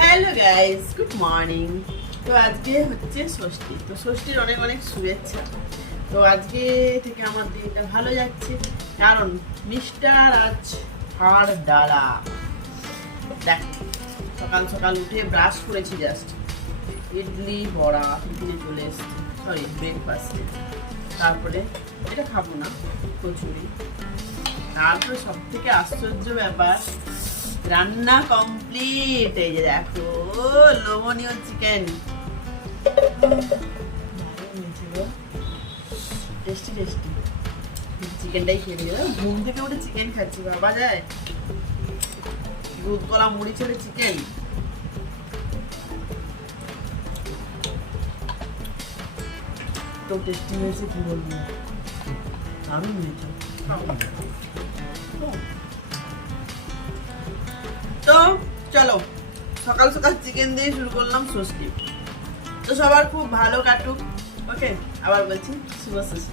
Hello guys good morning তো আজকে হচ্ছে ষষ্ঠী। তো ষষ্ঠীর অনেক অনেক শুভেচ্ছা। তো আজকে থেকে আমার দিনটা ভালো যাচ্ছে। কারণ মিস্টার আজ হাড় ডালা। দেখ, সকাল সকাল উঠে ব্রাশ করেছি জাস্ট ইডলি, বড়া, টিফিনে চলে এসছে। সরি ব্রেকফাস্টে তারপরে এটা খাব না, কচুরি। তারপরে সব থেকে আশ্চর্য ব্যাপার রান্না কমপ্লিট এই যে দেখো লোভনীয় চিকেন টেস্টি টেস্টি চিকেনটাই খেয়ে দিয়ে ঘুম থেকে উঠে চিকেন খাচ্ছি, বাবা যায়। দুধ কলা মুড়ি ছেড়ে চিকেন তো টেস্টি হয়েছে, কি বলব? আমি হয়েছে। তো চলো, সকাল সকাল চিকেন দিয়ে শুরু করলাম ষষ্ঠী তো সবার খুব ভালো কাটুক ওকে আবার বলছি, শুভ ষষ্ঠী!